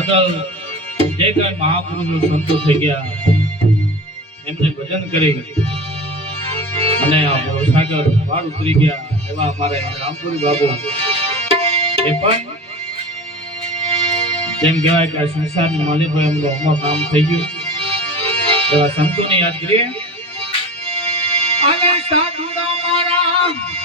આગળ જે કઈ મહાપુરુષો સંતો થઈ ગયા એમને ભજન કરી અને સાગર પાર ઉતરી ગયા એવા અમારે રામપુરી બાબુ એ પણ જેમ કહેવાય કે સંસારની માલિકો એમનું અમર નામ થઈ ગયું એવા સંતોને યાદ કરીએ અને સાધુડા મારા